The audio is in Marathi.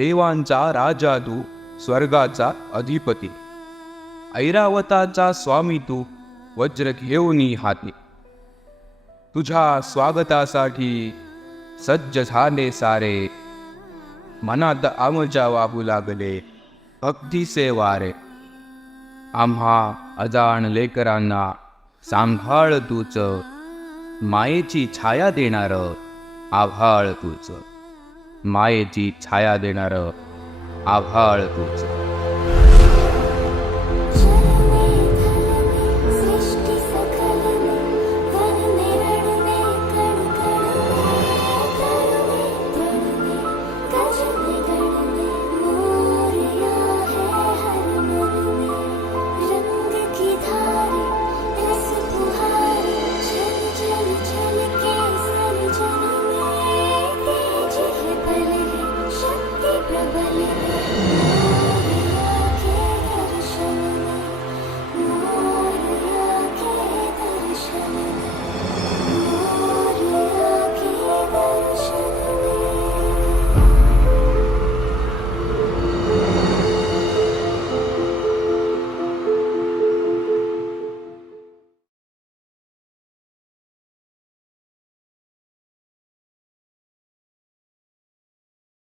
देवांचा राजा तू, स्वर्गाचा अधिपती, ऐरावताचा स्वामी तू, वज्र घेऊनी हाती. तुझ्या स्वागतासाठी सज्ज झाले सारे, मनात आमच्या वाहू लागले भक्तीचे वारे. आम्हा अजाण लेकरांना सांभाळ तूच, मायेची छाया देणार आभाळ तूच, मायेची छाया देणार आभाळ तूच.